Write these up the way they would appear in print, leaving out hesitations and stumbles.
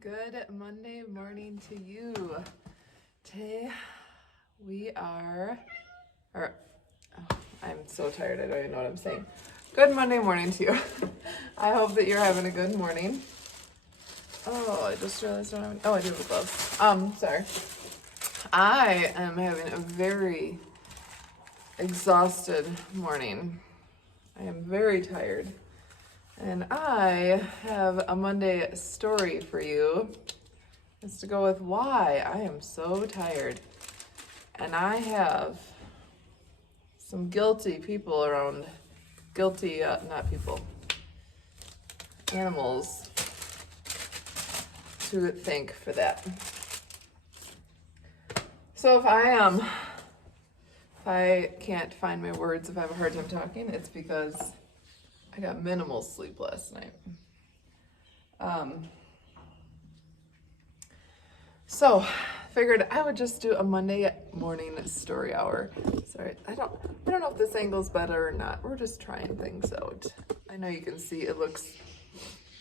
Good Monday morning to you. Today we are, I'm so tired, I don't even know what I'm saying. Good Monday morning to you. I hope that you're having a good morning. Oh, I just realized I don't have, I do have gloves. Sorry. I am having a very exhausted morning. I am very tired. And I have a Monday story for you. It's to go with why I am so tired. And I have some guilty people around, not people, animals to thank for that. So if I can't find my words, if I have a hard time talking, it's because I got minimal sleep last night. So figured I would just do a Monday morning story hour. Sorry, I don't know if this angle's better or not. We're just trying things out. I know you can see it looks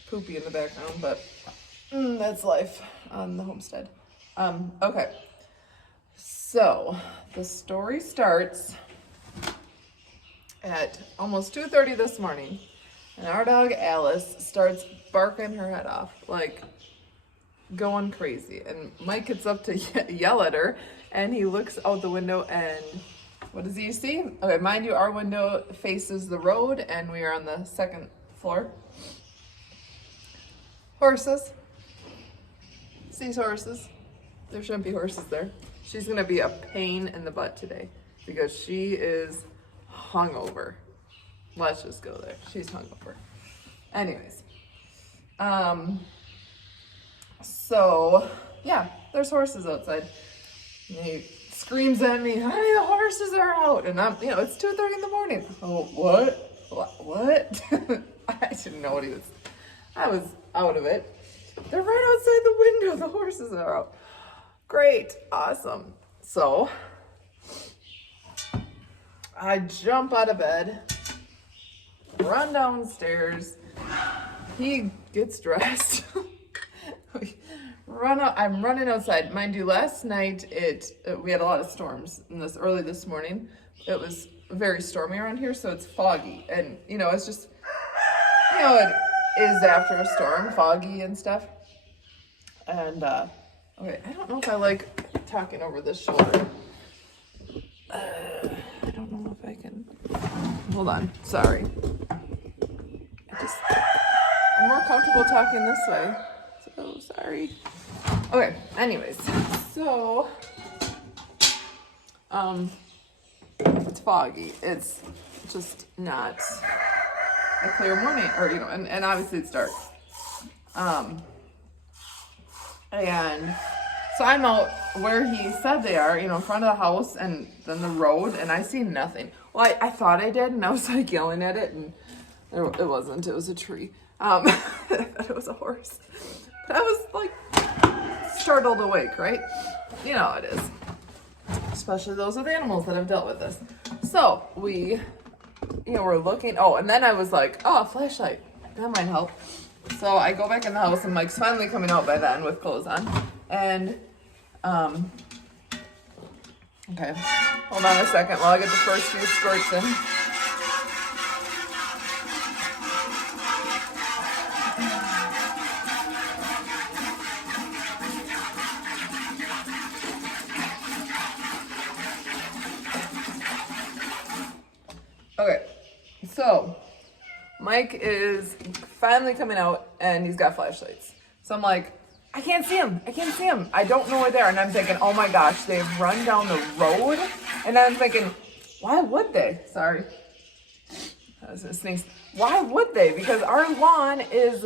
poopy in the background, but that's life on the homestead. Okay. So the story starts at almost 2:30 this morning, and our dog Alice starts barking her head off, like going crazy. And Mike gets up to yell at her, and he looks out the window, and what does he see? Okay, mind you, our window faces the road, and we are on the second floor. Horses. Sees horses. There shouldn't be horses there. She's gonna be a pain in the butt today because she is hungover. Let's just go there. She's hungover. Anyways, so yeah, there's horses outside. And he screams at me, "Honey, the horses are out!" And I'm, it's 2:30 in the morning. Oh, what? I didn't know what he was. I was out of it. They're right outside the window. The horses are out. Great, awesome. So I jump out of bed, run downstairs. He gets dressed. I'm running outside. Mind you, last night we had a lot of storms early this morning. It was very stormy around here, so it's foggy. And, it's just, it is after a storm, foggy and stuff. And, okay, I don't know if I like talking over this shoulder. I don't know if I can. Hold on. Sorry. I'm more comfortable talking this way. So sorry. Okay. Anyways, so it's foggy. It's just not a clear morning, or and obviously it's dark. And so I'm out where he said they are, in front of the house and then the road, and I see nothing. Well, I thought I did, and I was like yelling at it, and it wasn't. It was a tree. I thought it was a horse. But I was like startled awake, right? You know how it is. Especially those with animals that have dealt with this. So we, we're looking. Oh, and then I was like, oh, a flashlight. That might help. So I go back in the house, and Mike's finally coming out by then with clothes on. And, okay, hold on a second while I get the first few squirts in. Okay, so Mike is finally coming out, and he's got flashlights. So I'm like, I can't see him. I don't know where they are. And I'm thinking, oh my gosh, they've run down the road. And I'm thinking, why would they? Sorry. I was gonna sneeze. Why would they? Because our lawn is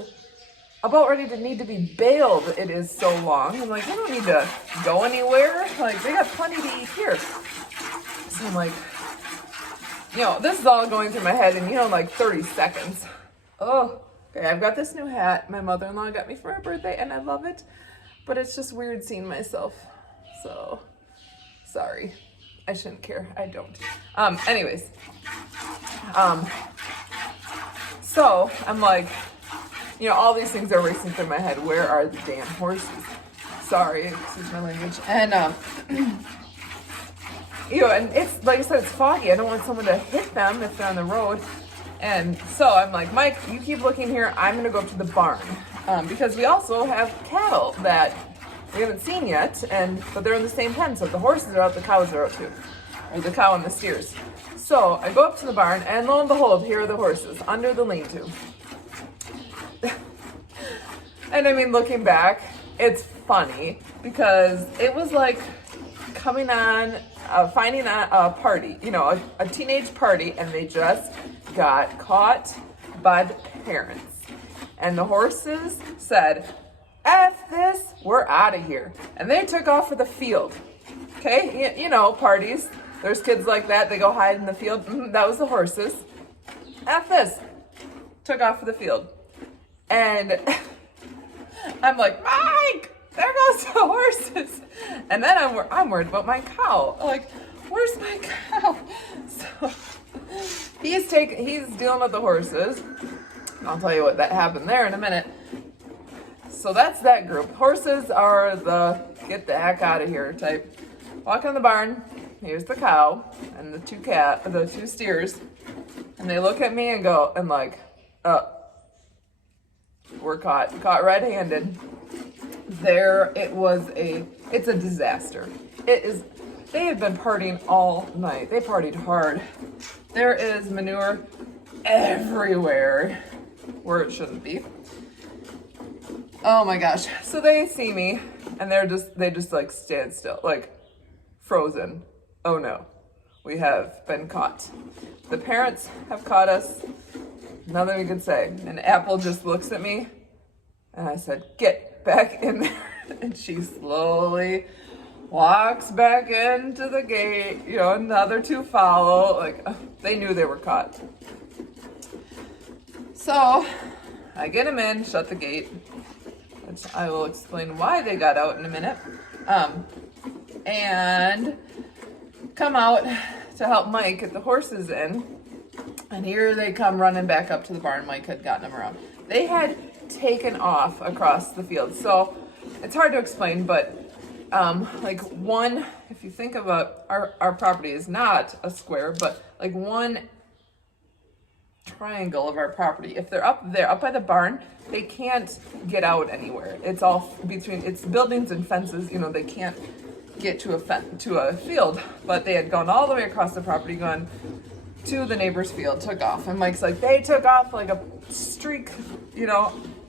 about ready to need to be baled. It is so long. I'm like, they don't need to go anywhere. Like, they got plenty to eat here. So I'm like, this is all going through my head in, like 30 seconds. Oh, okay, I've got this new hat my mother-in-law got me for her birthday, and I love it, but it's just weird seeing myself, so sorry. I shouldn't care. I don't. Anyways, so I'm like, all these things are racing through my head. Where are the damn horses? Sorry, excuse my language. And, and it's, like I said, it's foggy. I don't want someone to hit them if they're on the road. And so I'm like, Mike, you keep looking here. I'm going to go up to the barn. Because we also have cattle that we haven't seen yet, but they're in the same pen. So if the horses are out, the cows are out too. Or the cow and the steers. So I go up to the barn, and lo and behold, here are the horses under the lean-to. And I mean, looking back, it's funny because it was like coming on, finding a party, a teenage party, and they just got caught by the parents. And the horses said, F this, we're out of here. And they took off for the field. Okay, parties. There's kids like that, they go hide in the field. That was the horses. F this. Took off for the field. And I'm like, Mike, there goes the horses. And then I'm worried about my cow. Like, where's my cow? So he's dealing with the horses. I'll tell you what that happened there in a minute. So that's that group. Horses are the get the heck out of here type. Walk in the barn. Here's the cow and the two steers. And they look at me and go, and like, we're caught red-handed. It's a disaster. They have been partying all night. They partied hard. There is manure everywhere where it shouldn't be. Oh my gosh. So they see me and they just like stand still, like frozen. Oh no, we have been caught. The parents have caught us. Nothing we can say. And Apple just looks at me and I said, get back in there. And she slowly walks back into the gate, and the other two follow. Like, they knew they were caught. So I get them in, shut the gate, which I will explain why they got out in a minute, and come out to help Mike get the horses in. And here they come running back up to the barn. Mike had gotten them around. They had taken off across the field. So it's hard to explain, but if you think about our property is not a square, but like one triangle of our property. If they're up there, up by the barn, they can't get out anywhere. It's all it's buildings and fences. They can't get to a field, but they had gone all the way across the property, gone to the neighbor's field, took off. And Mike's like, they took off like a streak,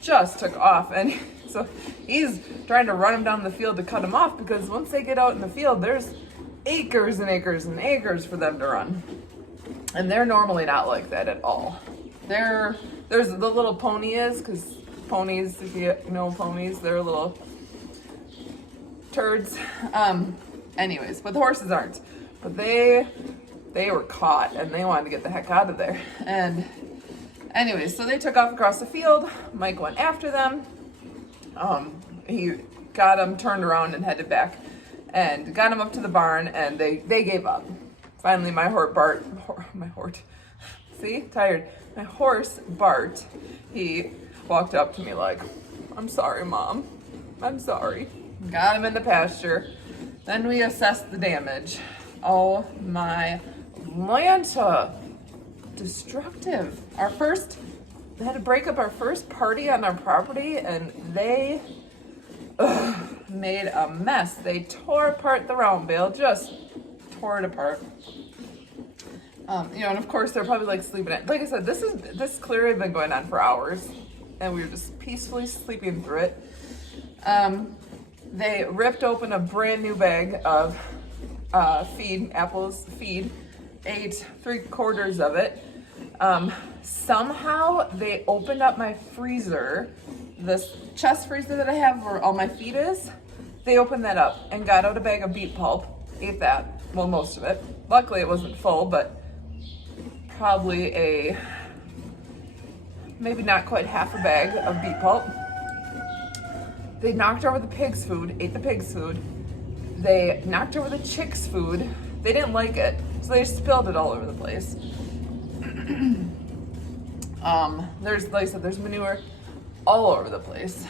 just took off. And so he's trying to run them down the field to cut them off, because once they get out in the field, there's acres and acres and acres for them to run. And they're normally not like that at all. There's the little pony is, because ponies, if you know ponies, they're little turds. Anyways, but the horses aren't. But they were caught and they wanted to get the heck out of there. And anyways, so they took off across the field. Mike went after them. He got them, turned around and headed back, and got them up to the barn, and they gave up. Finally, my horse Bart, he walked up to me like, I'm sorry, Mom. I'm sorry. Got him in the pasture. Then we assessed the damage. Oh my Lanta. Destructive. They had to break up our first party on our property, and they made a mess. They tore apart the round bale, just tore it apart. And of course they're probably like sleeping at. Like I said, this clearly had been going on for hours, and we were just peacefully sleeping through it. They ripped open a brand new bag of Apple's feed, ate 3/4 of it. Somehow they opened up my freezer, this chest freezer that I have where all my feed is. They opened that up and got out a bag of beet pulp, ate that, well, most of it. Luckily it wasn't full, but probably maybe not quite half a bag of beet pulp. They knocked over the pig's food, ate the pig's food. They knocked over the chick's food. They didn't like it, so they spilled it all over the place. There's, like I said, there's manure all over the place.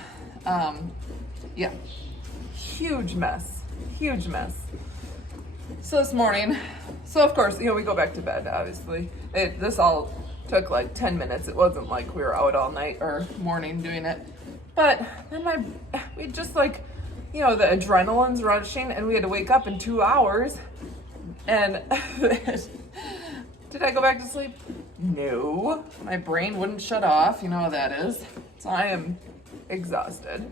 Yeah, huge mess. So this morning, of course, we go back to bed, obviously. This all took like 10 minutes. It wasn't like we were out all night or morning doing it. But then we just like, the adrenaline's rushing and we had to wake up in 2 hours. And did I go back to sleep? No. My brain wouldn't shut off. You know how that is. So I am exhausted.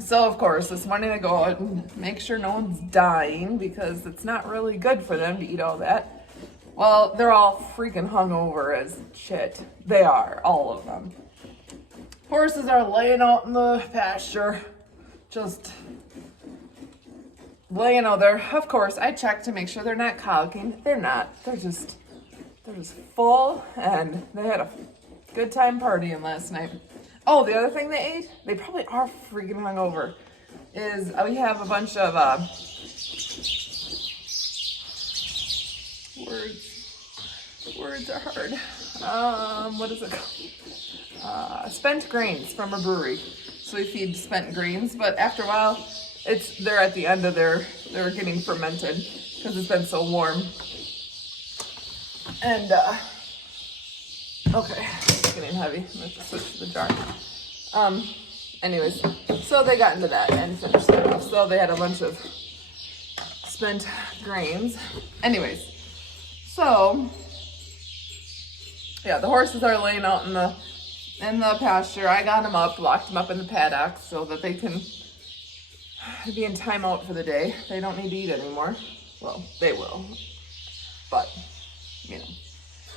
So of course, this morning I go out and make sure no one's dying because it's not really good for them to eat all that. Well, they're all freaking hungover as shit. They are, all of them. Horses are laying out in the pasture, just laying out there. Of course, I check to make sure they're not colicking. They're not. They're just full, and they had a good time partying last night. Oh, the other thing they ate, they probably are freaking hungover, is we have a bunch of words are hard. What is it called? Spent grains from a brewery. So we feed spent grains, but after a while, they're at the end of they're getting fermented because it's been so warm. And okay, it's getting heavy. I'm gonna have to switch to the jar. Anyways, so they got into that and finished that off. So they had a bunch of spent grains. Anyways, so yeah, the horses are laying out in the pasture. I got them up, locked them up in the paddock so that they can be in timeout for the day. They don't need to eat anymore. Well, they will, but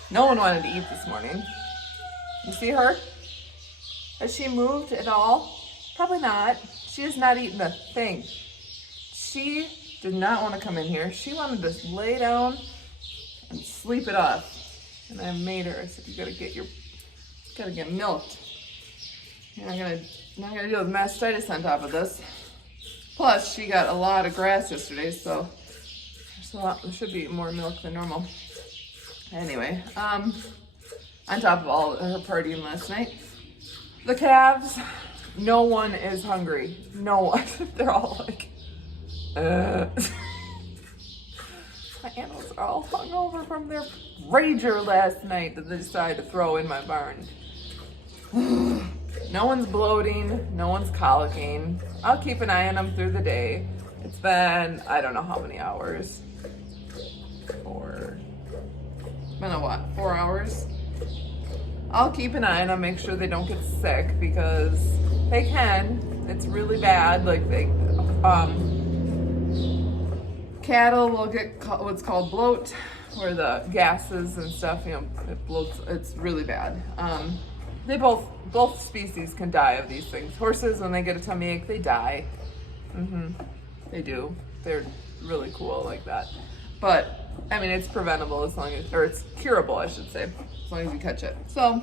no one wanted to eat this morning. You see her? Has she moved at all? Probably not. She has not eaten a thing. She did not want to come in here. She wanted to lay down and sleep it off. And I made her. I said, you gotta get milked. You're not gonna deal with mastitis on top of this. Plus, she got a lot of grass yesterday, so there should be more milk than normal. Anyway, on top of all her partying last night, the calves, no one is hungry. No one. They're all like, My animals are all hungover from their rager last night that they decided to throw in my barn. No one's bloating, no one's colicking. I'll keep an eye on them through the day. It's been, I don't know how many hours. It's been 4 hours? I'll keep an eye on them, make sure they don't get sick because they can. It's really bad. Like cattle will get what's called bloat, where the gases and stuff, it bloats. It's really bad. They both species can die of these things. Horses, when they get a tummy ache, they die. They do. They're really cool like that. But it's preventable or it's curable, I should say, as long as you catch it. So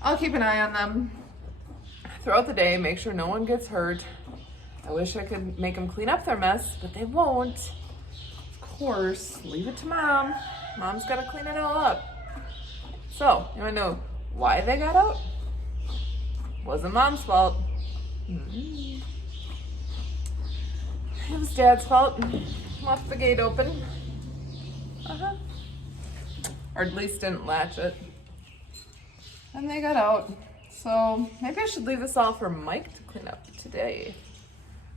I'll keep an eye on them throughout the day, make sure no one gets hurt. I wish I could make them clean up their mess, but they won't. Of course, leave it to mom. Mom's got to clean it all up. So, you want to know why they got out? Wasn't mom's fault. It was dad's fault. Left the gate open. Or at least didn't latch it. And they got out. So maybe I should leave this all for Mike to clean up today.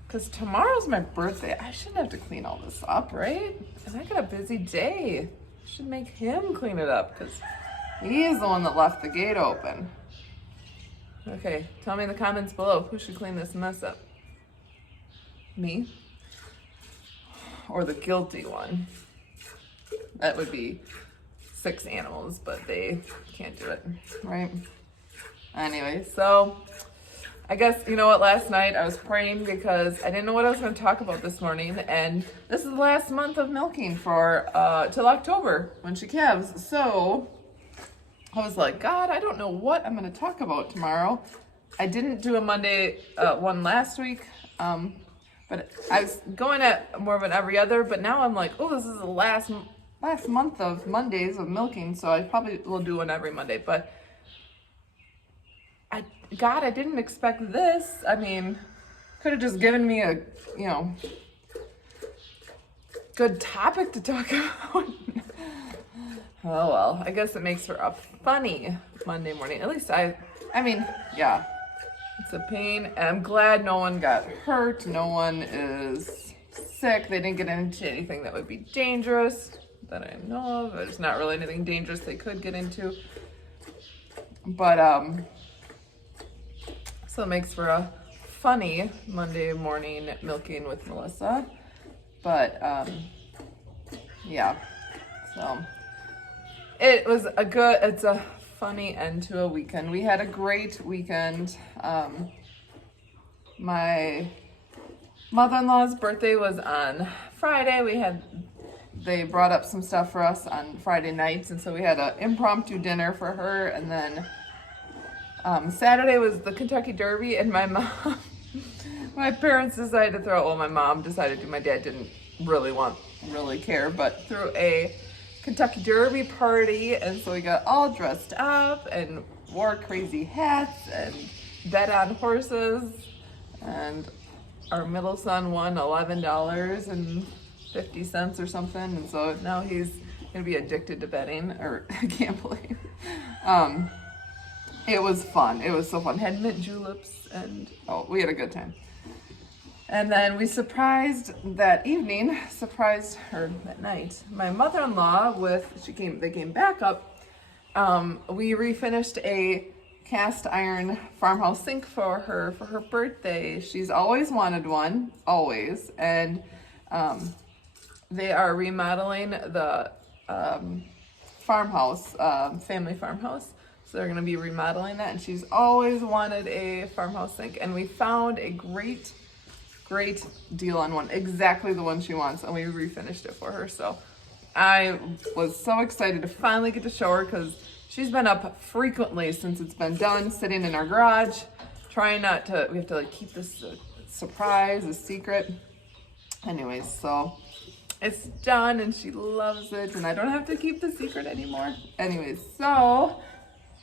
Because tomorrow's my birthday. I shouldn't have to clean all this up, right? And I got a busy day. I should make him clean it up because he's the one that left the gate open. Okay, tell me in the comments below, who should clean this mess up? Me? Or the guilty one? That would be 6 animals, but they can't do it, right? Anyway, so I guess, you know what, last night I was praying because I didn't know what I was going to talk about this morning, and this is the last month of milking for till October when she calves. So I was like, God, I don't know what I'm going to talk about tomorrow. I didn't do a Monday one last week, but I was going at more of an every other, but now I'm like, oh, this is the last month of Mondays of milking, so I probably will do one every Monday. But God, I didn't expect this. I mean, could have just given me a, good topic to talk about. Oh well, I guess it makes for a funny Monday morning. At least I mean, yeah, it's a pain. And I'm glad no one got hurt. No one is sick. They didn't get into anything that would be dangerous that I know of. There's not really anything dangerous they could get into. But, so it makes for a funny Monday morning milking with Melissa. But, yeah, so it's a funny end to a weekend. We had a great weekend. My mother-in-law's birthday was on Friday. They brought up some stuff for us on Friday nights, and so we had an impromptu dinner for her, and then Saturday was the Kentucky Derby, and my parents decided to my mom decided to, my dad didn't really care, but threw a Kentucky Derby party, and so we got all dressed up and wore crazy hats and bet on horses, and our middle son won $11.50 or something, and so now he's gonna be addicted to betting or gambling. It was fun. It was so fun. Had mint juleps, and we had a good time. And then we surprised that night, my mother-in-law they came back up. We refinished a cast iron farmhouse sink for her birthday. She's always wanted one, always. And they are remodeling the farmhouse, family farmhouse. So they're gonna be remodeling that, and she's always wanted a farmhouse sink. And we found a great deal on one, exactly the one she wants, and we refinished it for her. So I was so excited to finally get to show her, because she's been up frequently since it's been done, sitting in our garage, trying not to, we have to keep this surprise, a secret. Anyways, so it's done and she loves it, and I don't have to keep the secret anymore. Anyways, so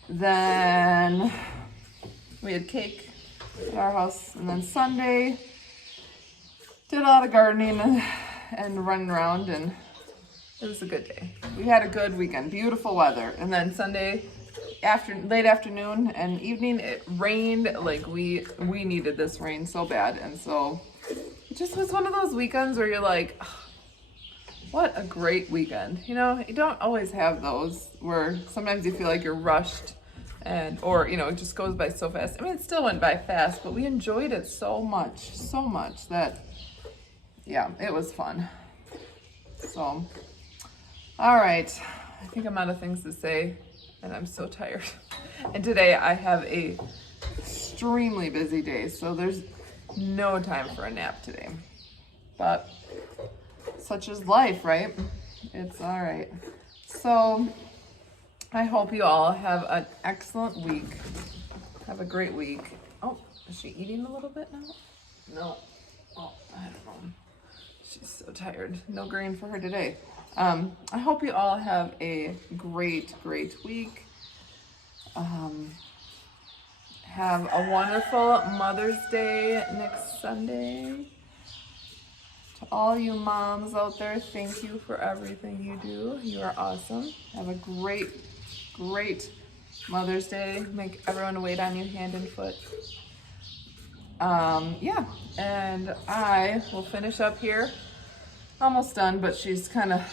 then we had cake at our house, and then Sunday did a lot of gardening and running around, and it was a good day. We had a good weekend, beautiful weather. And then Sunday late afternoon and evening, it rained. We needed this rain so bad, and so it just was one of those weekends where you're like, oh, what a great weekend. You don't always have those where sometimes you feel like you're rushed, or it just goes by so fast. I mean, it still went by fast, but we enjoyed it so much that, yeah, it was fun. So, all right, I think I'm out of things to say, and I'm so tired. And today I have a extremely busy day, so there's no time for a nap today. But such is life, right? It's all right. So I hope you all have an excellent week. Have a great week. Oh, is she eating a little bit now? No. Oh, I don't know. She's so tired. No grain for her today. I hope you all have a great week. Have a wonderful Mother's Day next Sunday. To all you moms out there, thank you for everything you do. You are awesome. Have a great Mother's Day. Make everyone wait on you hand and foot. Yeah, and I will finish up here. Almost done, but she's not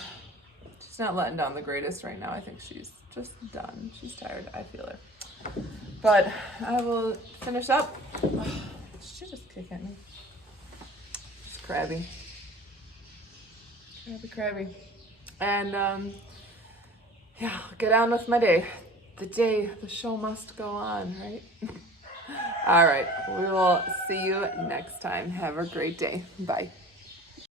letting down the greatest right now. I think she's just done. She's tired. I feel her. But I will finish up. Oh, she just kick at me. She's crabby. Crabby. And yeah, I'll get on with my day. The show must go on, right? All right, we will see you next time. Have a great day. Bye.